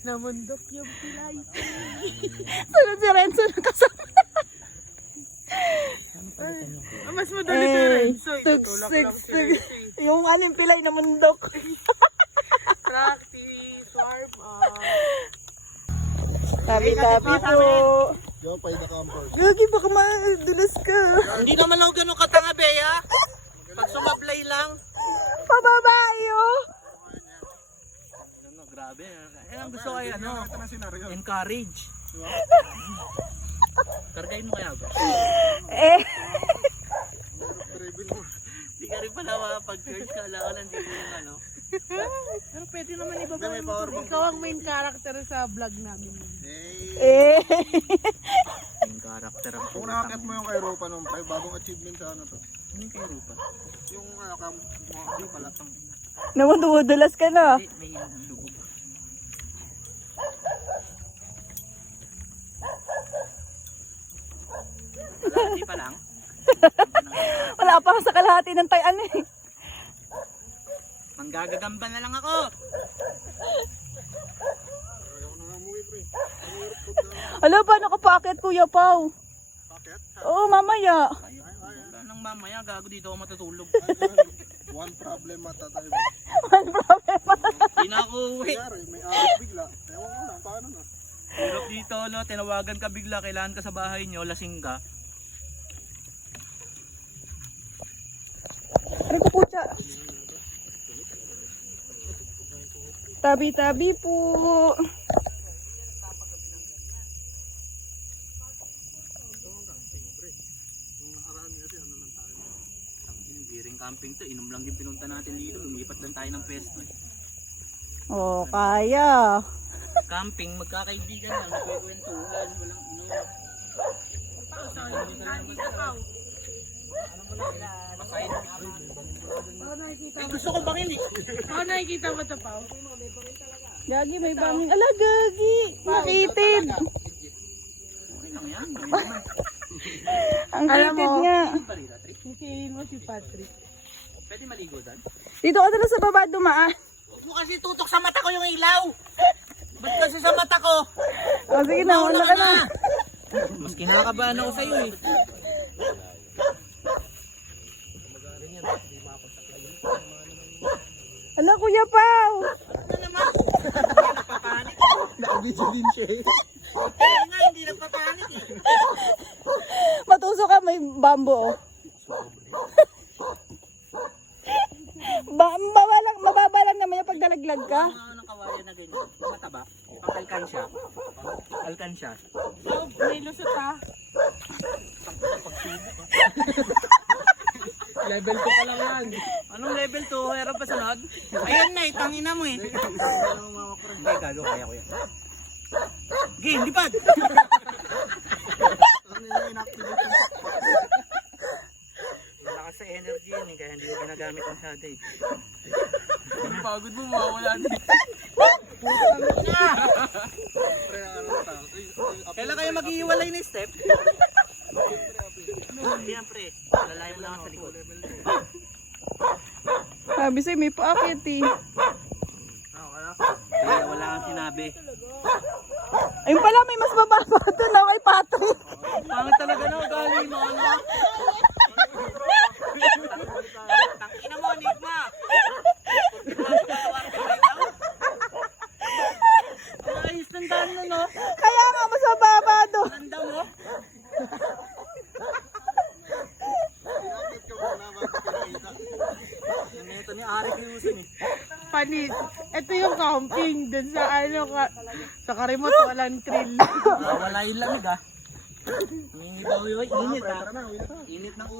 Namundok yung pilay. Sunod si Renzo na kasama. Mas madali si Renzo. Tutulak lang si Renzo. Yung aling pilay na mundok. Practice, warm up. Tabi-tabi po. Yung pa yung nakampers. Gagi, baka madulas ka. Hindi naman ako ganun katanga, Bea. Pag sumablay lang. Pababae, oh. Ano, grabe. Ang gusto ko ay encourage. Kargayin mo kaya ba? Eh. Hindi ka rin pala makapag-church ka. Alam ko lang dito yung ano. Pero pwede naman ibaba mo. Ikaw ang main character sa vlog namin. Eh. Yung character ang Kung nakakit mo yung kay Rupa nung pre, bagong achievement sa ano to. Ano yung kay Rupa? Yung di pala. Namumudulas ka na. Hindi, may lubog. Kalahati pa lang. Wala pa sa kalahati ng tayan eh. Manggagagamba na lang ako. Ala ba, nakapakit Kuya Pao? Bakit? Oo, mamaya. Wala nang mamaya, gago dito ako matutulog. One problem matatay. One problem. Hindi na ako uwi. Kaya may aras bigla. Ewan ko lang, paano na? Hirap dito, no? Tinawagan ka bigla, kailangan ka sa bahay nyo, lasing ka. Ano ko po siya? Tabi-tabi po. Hindi rin camping to, inom lang din pinunta natin dito, lumipat lang tayo ng pesto. Oh, kaya. Camping, magkakaibigan lang, nagkikwentuhan, walang ano. Gusto ko bangin eh. Ako nakikita mo ito, Pao? Gagi, may banging. Ala, Gagi. Makitid. Okay lang yan, hindi naman. Ang Alam kitid mo- nga. Balita, Tri. Nakilin mo si Patrick. Pwede maligo doon? Dito ka na sa baba dumaan. Huwag mo kasi tutok sa mata ko yung ilaw. Ba't kasi sa mata ko? O, sige na, wala ka na. Mas kinakabahan ako sa'yo eh. Ala, Kuya Pao. Ano naman? Hindi nagpapanik eh. Nakabisi din siya eh. Kaya nga, hindi nagpapanik eh. Matuso ka, may bambo. Oh. Mababa lang naman yung pagdalaglag ka. Ano ng kawayan na ganyan? Mataba. Pang alkansya. Alkansya. Oh, may lusot ha. Level 2 pa lang yan. Anong level 2? Meron pa sunod? Ayun na, itangina mo eh. Hindi, gago, kaya ko yan. Okay, hindi pa. Malakas sa energy yun eh, kaya hindi ko ginagamit masyado eh. Pagod mo, mawawala din. Kailan kayo mag-iiwalay na step? Yan pre, lalay mo lang sa likod. Sabi sa'yo, may paakit eh. Kaya wala kang sinabi. Ayun pala, may mas mababa doon na kay Patrick. Pangit talaga na, ugali mo ano? Tangina mo, Nigma! Ayos ng daan na no? Kaya nga, mas mababa doon. Tanda mo? Ito ni Ari Kiusin eh. Panis. Ito yung camping dun sa ano ka. Sa Karimot, walang thrill. Wala yung lamig ah. Init daw yun. Init ah. Init ng